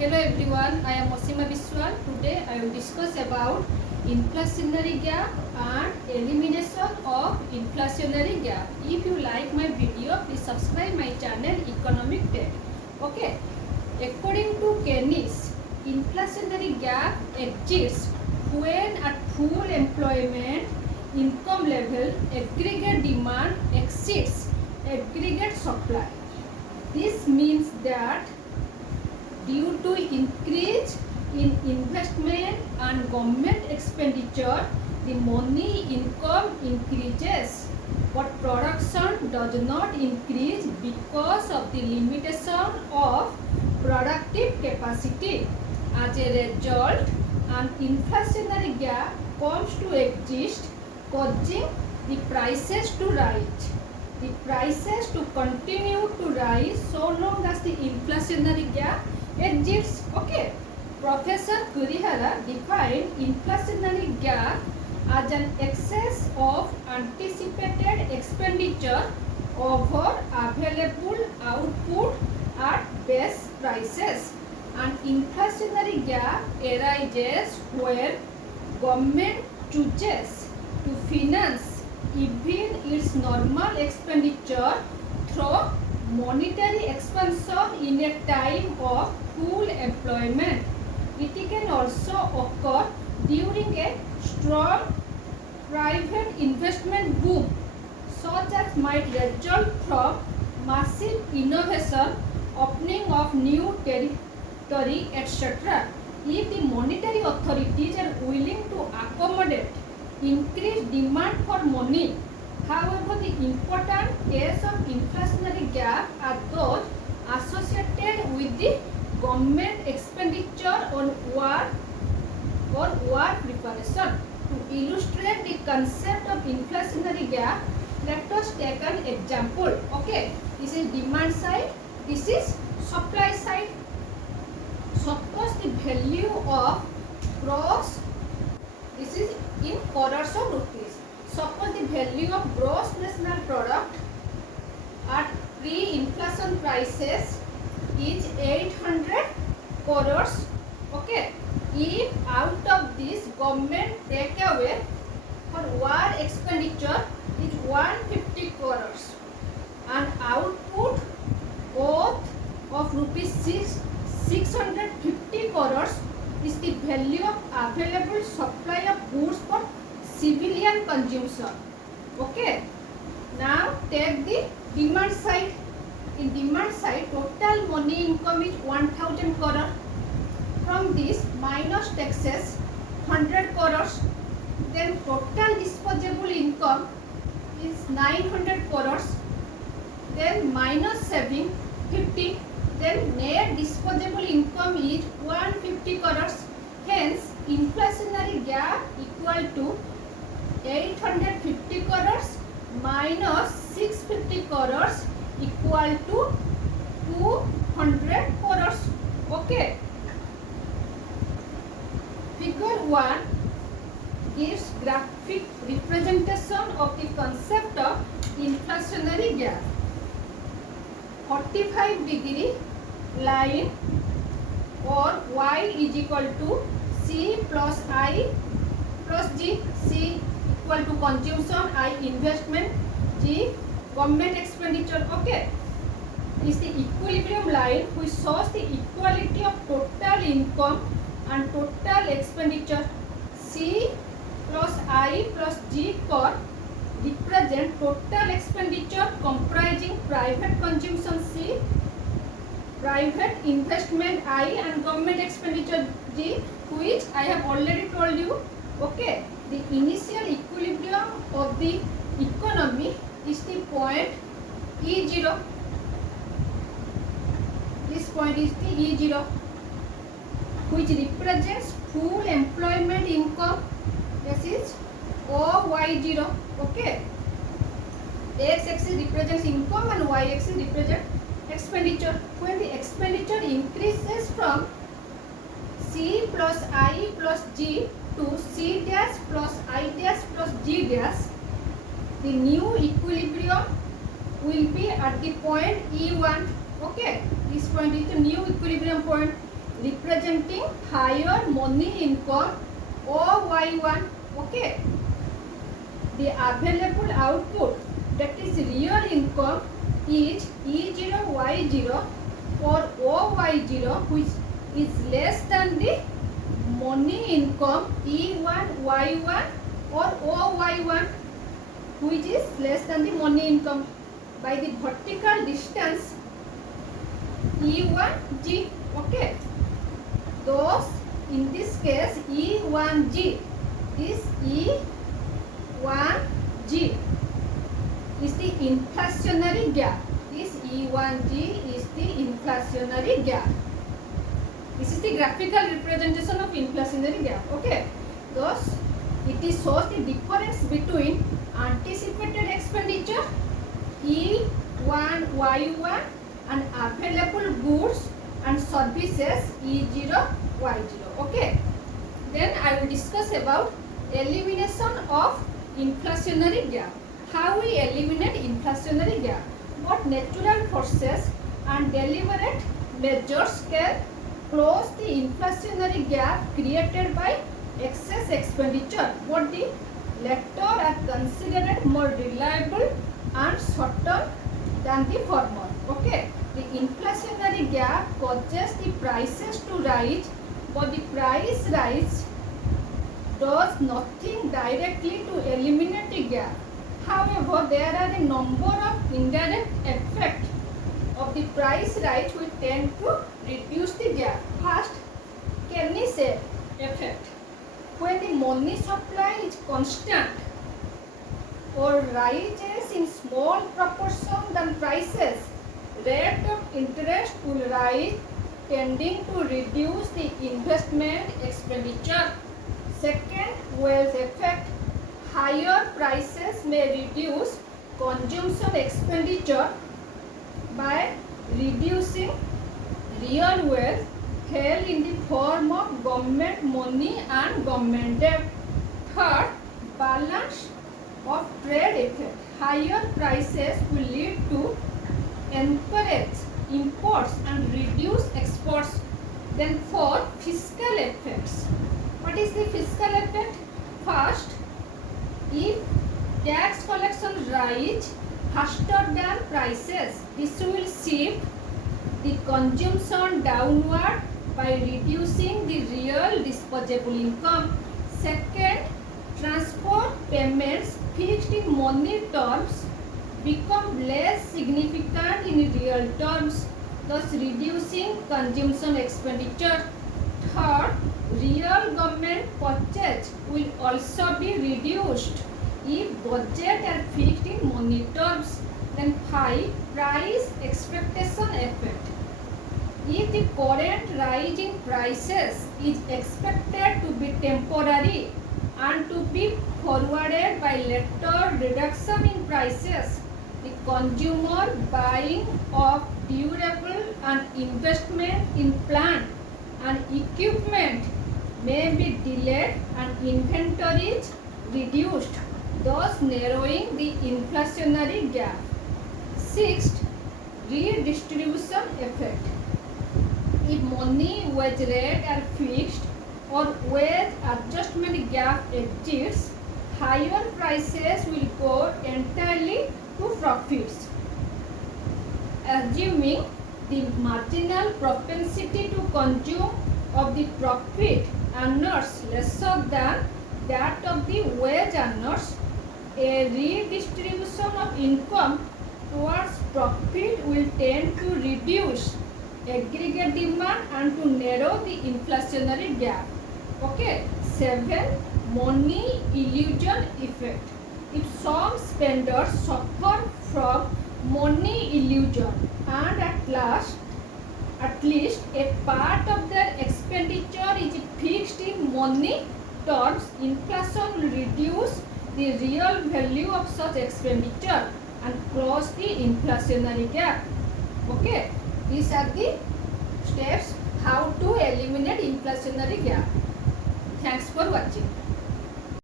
Hello everyone, I am Osima Biswal. Today I will discuss about inflationary gap and elimination of inflationary gap. If you like my video, please subscribe my channel Economic Tech. Okay, according to Keynes, inflationary gap exists when at full employment income level aggregate demand exceeds aggregate supply. This means that due to increase in investment and government expenditure, the money income increases, but production does not increase because of the limitation of productive capacity. As a result, an inflationary gap comes to exist, causing the prices to rise. The prices to continue to rise so long as the inflationary gap exists. Okay. Professor Kurihara defined inflationary gap as an excess of anticipated expenditure over available output at base prices. An inflationary gap arises where government chooses to finance even its normal expenditure through monetary expansion in a time of full employment. It can also occur during a strong private investment boom, such as might result from massive innovation, opening of new territory, etc. If the monetary authorities are willing to accommodate increased demand for money. However, the important case of inflationary gap are those associated with the government expenditure on war preparation. To illustrate the concept of inflationary gap, let us take an example. Okay, this is demand side, this is supply side. Suppose the value of gross, this is in crores of rupees. Suppose the value of gross national product at pre-inflation prices is 800 crores. Okay. If out of this government take away for war expenditure is 150 crores and output of rupees 650 crores is the value of available supply of goods for civilian consumption. Okay. Now take the demand side. In demand side, total money income is 1000 crore. From this minus taxes 100 crores. Then total disposable income is 900 crores. Then minus saving 50. Then net disposable income is 150 crores. Hence, inflationary gap equal to 850 crores minus 650 crores equal to 200 crores. Okay. Figure 1 gives graphic representation of the concept of inflationary gap. 45-degree line or y is equal to C plus I plus G. C equal to consumption, I investment, G government expenditure. Okay, is the equilibrium line which shows the equality of total income and total expenditure. C plus I plus G curve represent total expenditure comprising private consumption C, private investment I, and government expenditure G, which I have already told you. Okay, the initial equilibrium of the economy is the point E0. This point is the E0, which represents full employment income. This is OY0. Okay, x-axis represents income and y-axis represents expenditure. When the expenditure increases from C plus I plus G to C dash plus I dash plus G dash, the new equilibrium will be at the point E1. Okay, this point is the new equilibrium point. representing higher money income OY1. Okay, the available output, that is real income, is E0 Y0 or OY0, which is less than the money income E1 Y1 or OY1, which is less than the money income by the vertical distance E1G. Okay, those in this case E1G is E1G is the inflationary gap. This E1G is the inflationary gap. This is the graphical representation of inflationary gap. Okay, thus it is shows the difference between anticipated expenditure E1 Y1 and available goods and services E0 Y0. Okay, then I will discuss about elimination of inflationary gap. How we eliminate inflationary gap? What natural forces and deliberate measures can close the inflationary gap created by excess expenditure? What the latter are considered more reliable and certain than the former. Okay, the inflationary gap causes the prices to rise, but the price rise does nothing directly to eliminate the gap. However, there are a number of indirect effects of the price rise which tend to reduce the gap. First, Kearney's effect. When the money supply is constant or rises in small proportion than prices, rate of interest will rise, tending to reduce the investment expenditure. Second, wealth effect. Higher prices may reduce consumption expenditure by reducing real wealth held in the form of government money and government debt. Third, balance of trade effect. Higher prices will lead to encourage imports and reduce exports. Then fourth, fiscal effects. What is the fiscal effect? First, if tax collection rise faster than prices, this will shift the consumption downward by reducing the real disposable income. Second, transport payments fixed in money terms become less significant in real terms, thus reducing consumption expenditure. Third, real government purchase will also be reduced if budget are fixed in money terms. Then 5, price expectation effect. If the current rise in prices is expected to be temporary and to be forwarded by later reduction in prices, the consumer buying of durable and investment in plant and equipment may be delayed and inventories reduced, thus narrowing the inflationary gap. Sixth, redistribution effect. If money wage rate are fixed or wage adjustment gap exists, higher prices will go entirely to profits. Assuming the marginal propensity to consume of the profit earners lesser than that of the wage earners, a redistribution of income towards profit will tend to reduce aggregate demand and to narrow the inflationary gap. Okay. 7, money illusion effect. If some spenders suffer from money illusion and at least a part of their expenditure is fixed in money terms, inflation will reduce the real value of such expenditure and close the inflationary gap. Okay, these are the steps how to eliminate inflationary gap. Thanks for watching.